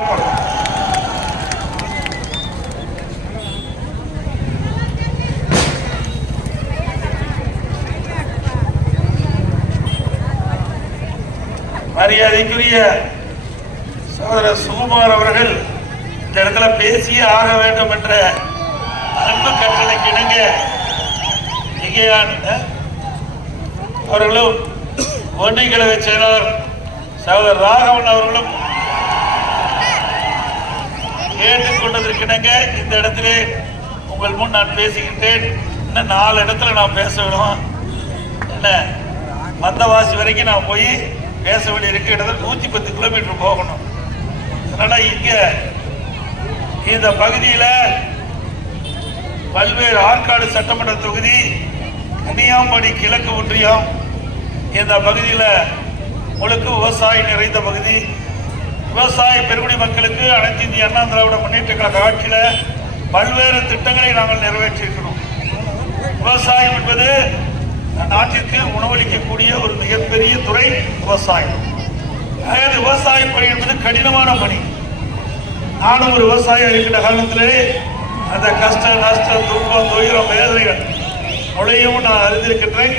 மரியாதைக்குரிய சகோதரர் சுகுமார் அவர்கள் இந்த இடத்துல பேசியே ஆக வேண்டும் என்ற அன்பு கட்டளைக்கு இணங்க அவர்களும் ஒன்றிய கழக செயலாளர் சகோதரர் ராகவன் அவர்களும் கேட்டுக்கொண்டதற்கிணங்க இந்த இடத்திலே உங்கள் முன் நான் பேசுகின்றேன். இன்னும் 4 இடத்துல நான் பேச விடுவோம். என்ன மந்தவாசி வரைக்கும் நான் போய் பேச வேண்டிய இருக்க இடத்துல 110 கிலோமீட்டர் போகணும். அதனால இங்க இந்த பகுதியில் பல்வேறு ஆற்காடு சட்டமன்ற தொகுதி, கன்னியாகுமரி கிழக்கு ஒன்றியம், இந்த பகுதியில் முழுக்க விவசாயம் நிறைந்த பகுதி. விவசாய பெருங்குடி மக்களுக்கு அனைத்து இந்திய அண்ணா திராவிட முன்னேற்ற கழக ஆட்சியில் பல்வேறு திட்டங்களை நாங்கள் நிறைவேற்றியிருக்கிறோம். விவசாயம் என்பது நாட்டிற்கு உணவளிக்கக்கூடிய ஒரு மிகப்பெரிய துறை விவசாயம். அதாவது விவசாய பணி என்பது கடினமான பணி. நானும் ஒரு விவசாயம் இருக்கின்ற காலத்திலே அந்த கஷ்ட நஷ்டம் துன்பம் துயரம் வேதனைகள் மொழியும் நான் அறிந்திருக்கின்றேன்.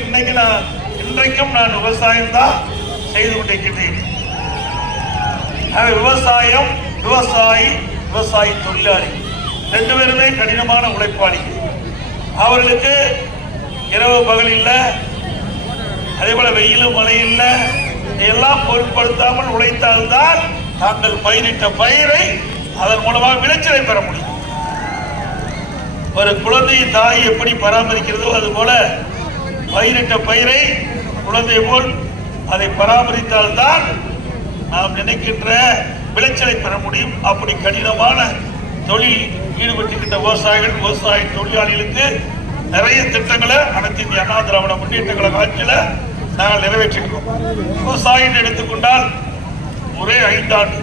இன்றைக்கும் நான் விவசாயம் தான் செய்து கொண்டிருக்கின்றேன். விவசாயம், விவசாயி தொழிலாளி 2 பேருமே கடினமான உழைப்பாளிகள். அவர்களுக்கு இரவு பகல் இல்லை, அதே போல வெயிலும் மழை இல்லை, எல்லாம் பொருட்படுத்தாமல் உழைத்தால்தான் தாங்கள் பயிரிட்ட பயிரை அதன் மூலமாக விளைச்சலை பெற முடியும். ஒரு குழந்தையின் தாய் எப்படி பராமரிக்கிறதோ அதுபோல பயிரிட்ட பயிரை குழந்தை போல் அதை பராமரித்தால்தான் நாம் நினைக்கின்ற விளைச்சலை பெற முடியும். அப்படி கடினமான தொழில் ஈடுபட்டிருக்கின்ற விவசாயிகள், விவசாய தொழிலாளிகளுக்கு நிறைய திட்டங்களை அனைத்து இந்திய அண்ணா திராவிட முன்னேற்ற கழக ஆட்சியில் நாங்கள் நிறைவேற்றிருக்கோம். விவசாயம் எடுத்துக்கொண்டால் ஒரே 5 ஆண்டு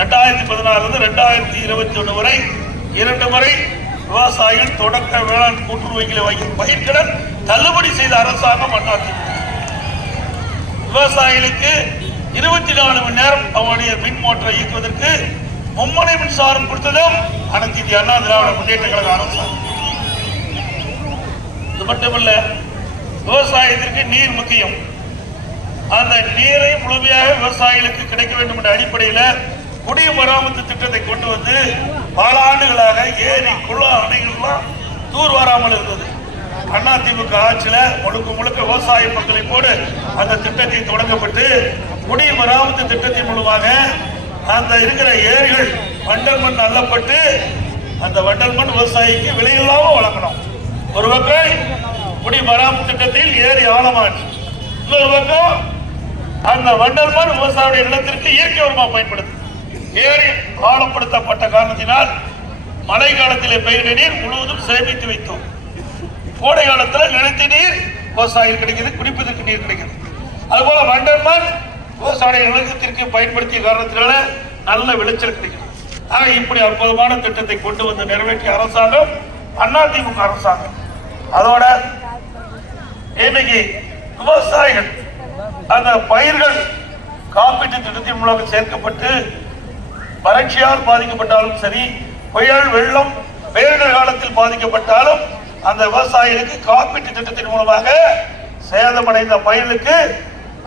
2014 2021 வரை 2 முறை விவசாயிகள் தொடக்க வேளாண் கூட்டுறவு வங்கியில் வைக்கும் பயிர்க்கடன் தள்ளுபடி செய்த அரசாங்கம் அதிமுக. விவசாயிகளுக்கு 24 மணி நேரம் அவனுடைய மின் மோட்டரை இயக்குவதற்கு மும்முனை மின்சாரம் கொடுத்ததும் அனைத்து இந்திய அண்ணா திராவிட முன்னேற்ற கழக அரசாங்கம். இது மட்டுமல்ல, விவசாயத்திற்கு நீர் முக்கியம். அந்த நீரை முழுமையாக விவசாயிகளுக்கு கிடைக்க வேண்டும் என்ற அடிப்படையில் குடிமராமத்து திட்டத்தை கொண்டு வந்து பல ஆண்டுகளாக ஏரி குளம் அணைகள்லாம் தூர் வராமல் இருந்தது. அதிமுக ஆட்சியில் முழுக்க விவசாய மக்களை போடு அந்த திட்டத்தை தொடங்கப்பட்டு குடிமராமத்து திட்டத்தின் மூலமாக அந்த இருக்கிற ஏரிகள் வண்டல் மண் அள்ளப்பட்டு அந்த வண்டல் மண் விவசாயிக்கு விலையில்லாமல் வழங்கணும். ஒரு பக்கம் குடிமராமத்து திட்டத்தில் ஏரி ஆழமாச்சு, இன்னொரு பக்கம் அந்த வண்டல் மண் விவசாயியுடைய நிலத்திற்கு இயற்கை உரமாக பயன்படுது. ஏரி ஆழப்படுத்தப்பட்ட காரணத்தினால் மழை காலத்திலே பெய்த நீர் முழுவதும் சேமித்து வைத்தோம். கோடை காலத்தில் நிலத்த நீர் விவசாயிகள் கிடைக்கிறது, குடிப்பதற்கு நீர் கிடைக்கிறது. அதுபோல வண்டல் மண் விவசாய நிலத்திற்கு பயன்படுத்திய காரணத்தினால நல்ல விளைச்சல் கிடைக்கிறது. ஆக இப்படி அற்புதமான திட்டத்தை கொண்டு வந்து நிறைவேற்றிய அரசாங்கம் அதிமுக அரசாங்கம். அதோட இன்னைக்கு விவசாயிகள் அந்த பயிர்கள் காப்பீட்டு திட்டத்தின் மூலமாக சேர்க்கப்பட்டு வறட்சியால் பாதிக்கப்பட்டாலும் சரி, புயல் வெள்ளம் பேரிடர் காலத்தில் பாதிக்கப்பட்டாலும் அந்த விவசாயிகளுக்கு காப்பீட்டு திட்டத்தின் மூலமாக சேதமடைந்த பயிர்களுக்கு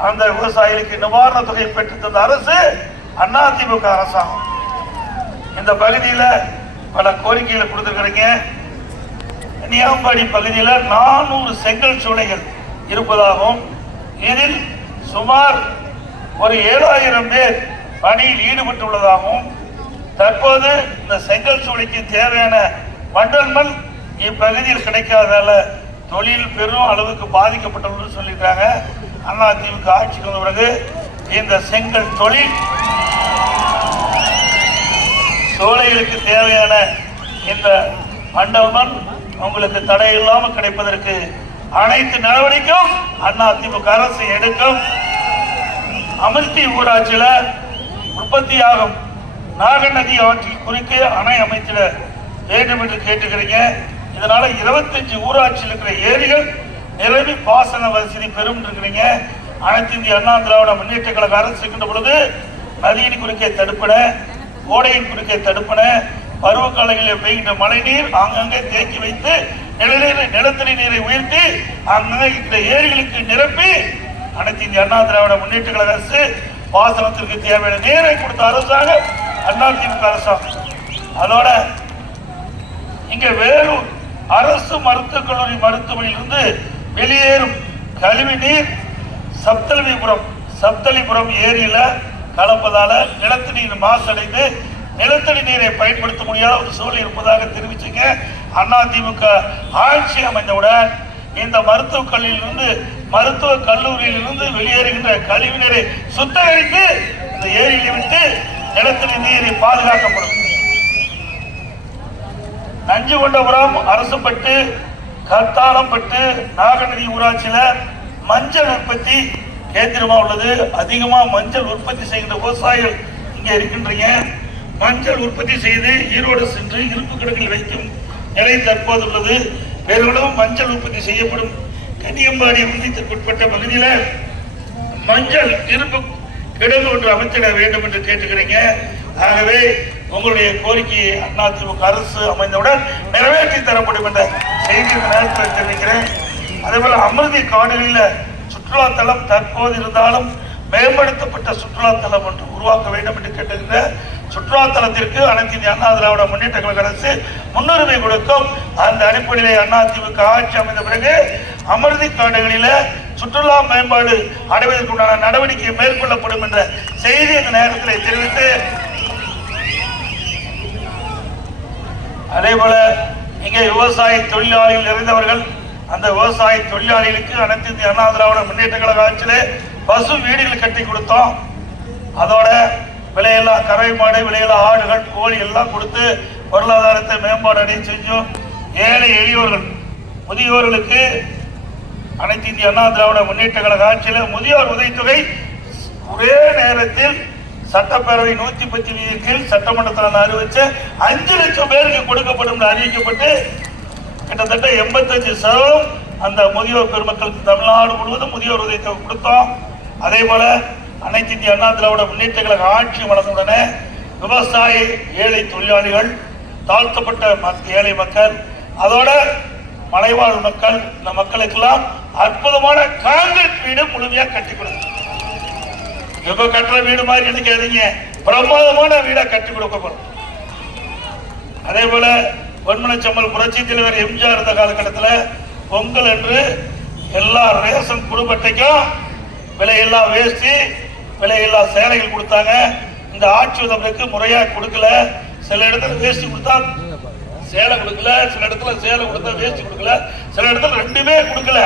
அந்த விவசாயிகளுக்கு நிவாரண தொகை பெற்று தந்த அரசு அதிமுக அரசாங்கம். இந்த பகுதியில் பல கோரிக்கைகளை கொடுத்திருக்கிறீங்க. கன்னியாகுமரி பகுதியில் 400 செங்கல் சூளைகள் இருப்பதாகவும் இதில் சுமார் ஒரு 7000 பேர் பணியில் ஈடுபட்டுள்ளதாகவும், தற்போது இந்த செங்கல் சூளைக்கு தேவையான வண்டல் மண் இப்பகுதியில் கிடைக்காதால தொழில் பெரும் அளவுக்கு பாதிக்கப்பட்டுள்ளது சொல்லியிருக்காங்க. அதிமுக ஆட்சிக்கு வந்த பிறகு இந்த செங்கல் தொழில் சோலைகளுக்கு தேவையான இந்த வண்டல் மண் உங்களுக்கு தடையில்லாமல் கிடைப்பதற்கு அனைத்து நடவடிக்கையும் அதிமுக அரசு எடுக்கும். அமிர்தி ஊராட்சியில் உற்பத்தியாகும் நாகநதி ஆற்றில் குறுக்கே அணை அமைத்திட வேண்டும் என்று கேட்டுக்கிறீங்க. இதனால 25 ஊராட்சியில் இருக்கிற ஏரிகள் நிரம்பி பாசன வசதி பெறும் இருக்கிறீங்க. அனைத்து இந்திய அண்ணா திராவிட முன்னேற்ற கழக அரசு இருக்கின்ற பொழுது நதியின் குறுக்கே தடுப்பட கோடையின் குறுக்கே தடுப்பன, பருவகாலங்களில் பெய்கின்ற மழை நீர் ஆங்காங்கே தேக்கி வைத்து நிலத்தடி நீரை உயர்த்தி அங்கே இந்த ஏரிகளுக்கு நிரப்பி அனைத்து இந்திய அண்ணா திராவிட முன்னேற்ற கழக அரசு பாசனத்திற்கு தேவையான நீரை கொடுத்த அரசாங்கம் அதிமுக அரசாங்கம். அதோட இங்க வேலூர் அரசு மருத்துவக் கல்லூரி மருத்துவமனையிலிருந்து வெளியேறும் கழிவு நீர் சப்தலிபுரம் ஏரியில கலப்பதால நிலத்தடி நீர் மாசடைந்து நிலத்தடி நீரை பயன்படுத்த முடியாத ஒரு சூழல் இருப்பதாக தெரிவிச்சுங்க. அதிமுக ஆட்சி அமைந்தவுடன் இந்த மருத்துவக் கல்லூரியிலிருந்து வெளியேறுகின்ற கழிவு நீரை சுத்திகரித்து இந்த ஏரியை விட்டு நிலத்தடி நீரை பாதுகாக்கப்படும். நஞ்சுகொண்டபுரம், அரசுப்பட்டு, கத்தாளம்பட்டு, நாகநதி ஊராட்சியில மஞ்சள் உற்பத்தி கேந்திரமா உள்ளது. அதிகமா மஞ்சள் உற்பத்தி செய்கின்ற விவசாயிகள் இங்க இருக்கின்றீங்க. மஞ்சள் உற்பத்தி செய்து ஈரோடு சென்று இருப்பு கிடங்கில் வைக்கும் நிலை தற்போது உள்ளது. பெருமளவு மஞ்சள் உற்பத்தி செய்யப்படும் கன்னியம்பாடி ஒன்றியத்திற்குட்பட்ட பகுதியில மஞ்சள் இருப்பு கிடங்கு ஒன்று அமைத்திட வேண்டும் என்று கேட்டுக்கிறீங்க. ஆகவே உங்களுடைய கோரிக்கையை அதிமுக அரசு அமைந்தவுடன் நிறைவேற்றி தரப்படும் என்ற செய்தி நேரத்தில் தெரிவிக்கிறேன். அதே போல அமிர்தி காடுகளில் சுற்றுலா தலம் தற்போது இருந்தாலும் மேம்படுத்தப்பட்ட சுற்றுலா தலம் ஒன்று உருவாக்க வேண்டும் என்று கேட்டுகின்ற சுற்றுலா தலத்திற்கு அனைத்து இந்திய அண்ணா திராவிட முன்னேற்ற கழக அரசு முன்னுரிமை கொடுக்கும். அந்த அடிப்படையில் அதிமுக ஆட்சி அமைந்த பிறகு அமிர்தி காடுகளில சுற்றுலா மேம்பாடு அடைவதற்குண்டான நடவடிக்கை மேற்கொள்ளப்படும் என்ற செய்தி இந்த நேரத்தில் தெரிவித்து, அதே போல இங்கே விவசாய தொழிலாளிகள் நிறைந்தவர்கள், அந்த விவசாய தொழிலாளிகளுக்கு அனைத்து இந்திய அண்ணா திராவிட முன்னேற்ற கழக ஆட்சியிலே பசு வீடுகள் கட்டி கொடுத்தோம். அதோட விலையில்லா கறவை மாடு, விலையில்லா ஆடுகள், கோழி எல்லாம் கொடுத்து பொருளாதாரத்தை மேம்பாடு அடைய செஞ்சோம். ஏழை எளியோர்கள் முதியோர்களுக்கு அனைத்து இந்திய அண்ணா திராவிட முன்னேற்ற கழக ஆட்சியில் முதியோர் உதவித்தொகை ஒரே நேரத்தில் சட்டப்பேரவை 110 கீழ் சட்டமன்றத்தில் அறிவிச்ச 5 லட்சம் பேருக்கு கொடுக்கப்படும் அறிவிக்கப்பட்டு கிட்டத்தட்ட 85% அந்த முதியோர் பெருமக்களுக்கு தமிழ்நாடு முழுவதும் முதியோர் உதவித்தொகை கொடுத்தோம். அதே போல அனைத்து இந்திய அண்ணா திராவிட முன்னேற்ற கழக ஆட்சி வளர்ந்துடனே விவசாய ஏழை தொழிலாளிகள், தாழ்த்தப்பட்ட ஏழை மக்கள், அதோட மலைவாழ் மக்கள், இந்த மக்களுக்கெல்லாம் அற்புதமான காங்கிரீட் வீடு முழுமையா கட்டி கொடுக்கும். இப்ப கட்டுற வீடு மாதிரி நினைக்காதீங்க, பிரமாதமான வீடா கட்டி கொடுக்கப்படும். அதே போல பொன்மனச்செம்மல் புரட்சி தலைவர் எம்ஜிஆர் இருந்த காலகட்டத்தில் பொங்கல் என்று எல்லா ரேஷன் குடும்பத்தைக்கும் விலையில்லா வேஷ்டி, விலையில்லா சேலைகள் கொடுத்தாங்க. இந்த ஆட்சி வந்தவர்களுக்கு முறையா கொடுக்கல. சில இடத்துல வேஷ்டி கொடுத்தா சேலை கொடுக்கல, சில இடத்துல சேலை கொடுத்தா வேஷ்டி கொடுக்கல, சில இடத்துல ரெண்டுமே கொடுக்கல.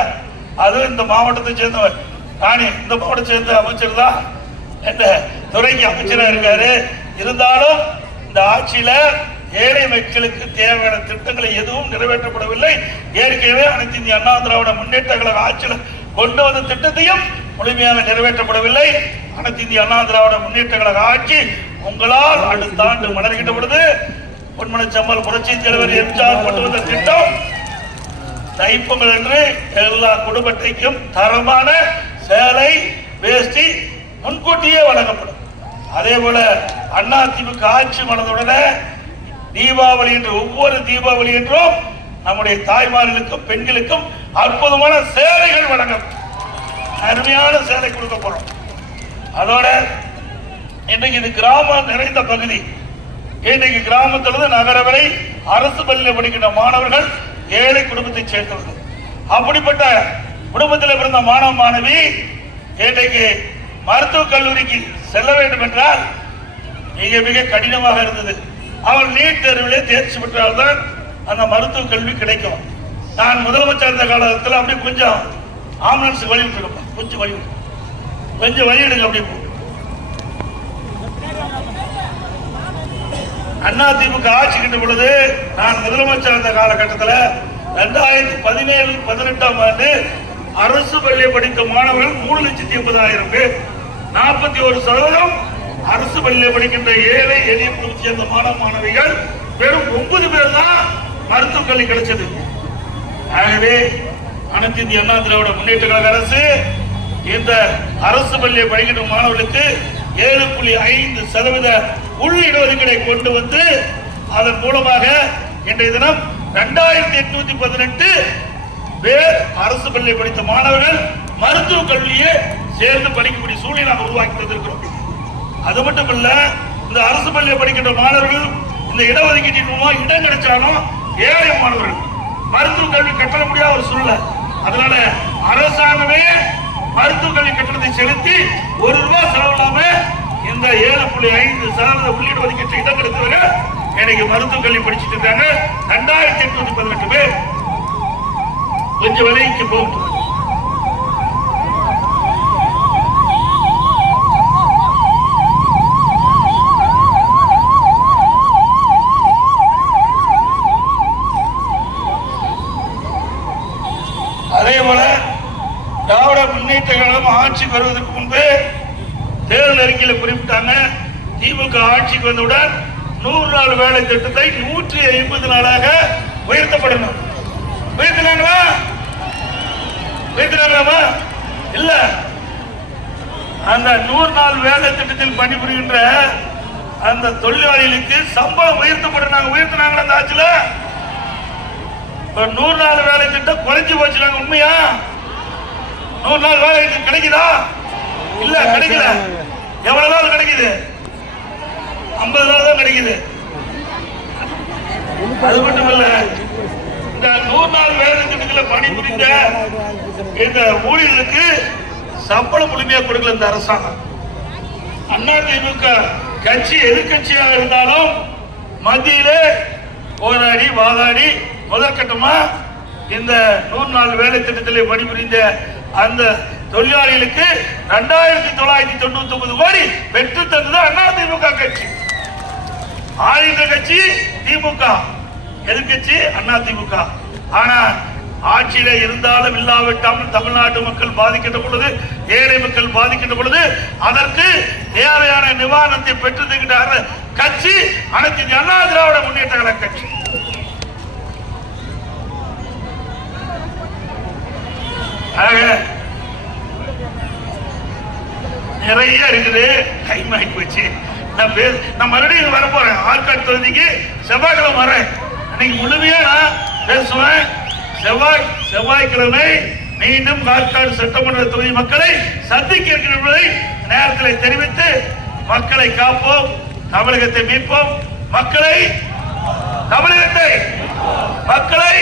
அது இந்த மாவட்டத்தை சேர்ந்தவர் ராணி, இந்த மாவட்டத்தை சேர்ந்த அமைச்சர் தான் இந்த துறைக்கு அமைச்சராக இருக்காரு. இருந்தாலும் இந்த ஆட்சியில ஏழை மக்களுக்கு தேவையான திட்டங்களை எதுவும் நிறைவேற்றப்படவில்லை. ஏற்கனவே அனைத்து இந்திய அண்ணா திராவிட முன்னேற்ற கழக ஆட்சியில் கொண்டு வந்த திட்டத்தையும் முழுமையாக நிறைவேற்றப்படவில்லை. அனைத்து இந்திய அண்ணா திராவிட முன்னேற்ற கழக ஆட்சி உங்களால் அடுத்த ஆண்டு மலர்கின்ற பொழுது பொன்மனச்செம்மல் புரட்சி தலைவர் எம்ஜிஆர் கொண்டு வந்த திட்டம் தைப்பொங்கல் என்று எல்லா குடும்பத்தைக்கும் தரமான சேலை, வேஷ்டி முன்கூட்டியே வழங்கப்படும். அதே போல அதிமுக ஆட்சி வளர்ந்தவுடனே தீபாவளி என்று ஒவ்வொரு தீபாவளி என்றும் நம்முடைய தாய்மார்களுக்கும் பெண்களுக்கும் அற்புதமான சேலைகள் வழங்கப்படும். அருமையான சேலை கொடுக்க போறோம். அதோட இன்றைக்கு இது கிராமம் நிறைந்த பகுதி. இன்றைக்கு கிராமத்திலிருந்து நகர வரை அரசு பள்ளியில் படிக்கின்ற மாணவர்கள் ஏழை குடும்பத்தை சேர்ந்தவர்கள். அப்படிப்பட்ட குடும்பத்தில் பிறந்த மாணவ மாணவி இன்றைக்கு மருத்துவக் கல்லூரிக்கு செல்ல வேண்டும் என்றால் மிக மிக கடினமாக இருந்தது. அவர் நீட் தேர்விலே தேர்ச்சி பெற்றால்தான் அந்த மருத்துவ கல்வி கிடைக்கும். நான் முதலமைச்சர் இருந்த காலத்தில் அப்படி கொஞ்சம் ஆம்புலன்ஸ் வழி விட்டுருப்பேன், கொஞ்சம் வழி எடுங்க. அப்படி அதிமுக ஆட்சி கிட்ட பொழுது நான் முதலமைச்சர் இருந்த காலகட்டத்தில் 2017-18 ஆண்டு அரசு பள்ளியை படித்த மாணவர்கள் 3,80,000 பேர், 41% அரசு பள்ளியில் படிக்கின்ற ஏழை எளிய குடும்பத்தை சேர்ந்த மாணவ மாணவிகள் வெறும் 9 பேர் தான் மருத்துவக் கல்வி கிடைச்சது. ஆகவே அனைத்து இந்திய அண்ணா திராவிட முன்னேற்ற கழக அரசு இந்த அரசு பள்ளியை படிக்கின்ற மாணவர்களுக்கு 7.5% உள் இடஒதுக்கீடை கொண்டு வந்து அதன் மூலமாக இன்றைய தினம் 2818 பேர் அரசு பள்ளி படித்த மாணவர்கள் மருத்துவ கல்வியை சேர்ந்து படிக்கக்கூடிய சூழ்நிலை நாம் உருவாக்கி தந்திருக்கிறோம். அது மட்டும் இல்ல, இந்த அரசு பள்ளியை படிக்கின்ற மாணவர்கள் இந்த இடஒதுக்கீட்டின் மூலமா இடம் கிடைச்சாலும் ஏழை மாணவர்கள் மருத்துவ கல்வி கட்டண முடியாத ஒரு சூழ்நிலை. அதனால அரசாங்கமே மருத்துவ கல்வி கட்டணத்தை செலுத்தி ₹1 செலவில்லாம இந்த 7.5% உள்ளீடு ஒதுக்கீட்டு இடம் கிடைத்தவங்க இன்னைக்கு மருத்துவ கல்வி படிச்சுட்டு இருக்காங்க. 2818 பேர் கொஞ்சம் விலைக்கு போகட்டும். அதே போல திராவிட முன்னேற்ற கழகம் ஆட்சிக்கு வருவதற்கு முன்பு தேர்தல் அறிக்கையில் குறிப்பிட்டாங்க, திமுக ஆட்சிக்கு வந்தவுடன் 100 நாள் வேலை திட்டத்தை 150 நாளாக உயர்த்தப்படணும். உயர்த்தினாங்களா? உயர்த்தினாங்களாமா? இல்ல. அந்த 100 நாள் வேலை திட்டத்தில் பணிபுரிகின்ற அந்த தொழிலாளிகளுக்கு சம்பளம் உயர்த்தப்படும். உயர்த்தினாங்களா அந்த ஆட்சியில? 100 நாள் வேலை திட்டம் குறைஞ்சு போச்சுனாங்க. உண்மையா? 100 நாள் வேலை கிடைக்குதா? இல்ல, கிடைக்கல. எவ்வளவு நாள் கிடைக்குது? 50 நாள் தான் கிடைக்குது. அது மட்டும் இல்ல, இந்த 100 நாள் வேலை திட்டத்தில் பணிபுரிந்த இந்த ஊழியர்களுக்கு சம்பளம் முழுமையா கொடுக்கல இந்த அரசாங்கம். அதிமுக கட்சி எதிர்கட்சியாக இருந்தாலும் மத்தியிலே போராடி வாதாடி முதற்கட்டமா இந்த 100 நாள் வேலை திட்டத்திலே பணிபுரிந்த அந்த தொழிலாளிகளுக்கு 2999 கோடி பெற்று தந்தது அதிமுக கட்சி. ஆயுத கட்சி திமுக, எதிர்கட்சி அதிமுக. ஆனா ஆட்சியில இருந்தாலும் இல்லாவிட்டாலும் தமிழ்நாட்டு மக்கள் பாதிக்கின்ற பொழுது, ஏழை மக்கள் பாதிக்கின்ற பொழுது அதற்கு தேவையான நிவாரணத்தை பெற்று தருகின்ற கட்சி அனைத்து அண்ணா திராவிட முன்னேற்ற கழக கட்சி. நிறைய இருக்குது. டைம் ஆகி போச்சு. நான் மறுபடியும் வர போறேன். ஆற்காடு தொகுதிக்கு செவ்வாய்க்கிழமை வரேன். இன்னைக்கு முழுமையா நான் பேசுவேன். செவ்வாய்க்கிழமை மீண்டும் ஆற்காடு சட்டமன்ற தொகுதி மக்களை சந்திக்க இருக்கிற நேரத்தில் தெரிவித்து மக்களை காப்போம், தமிழகத்தை மீட்போம், மக்களை தமிழகத்தை மக்களை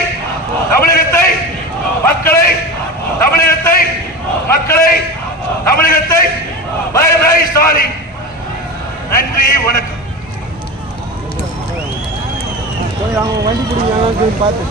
தமிழகத்தை மக்களை தமிழகத்தை மக்களை தமிழகத்தை பை பை ஸ்டாலின். நன்றி, வணக்கம். வண்டி பிடிங்க பார்த்து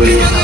We're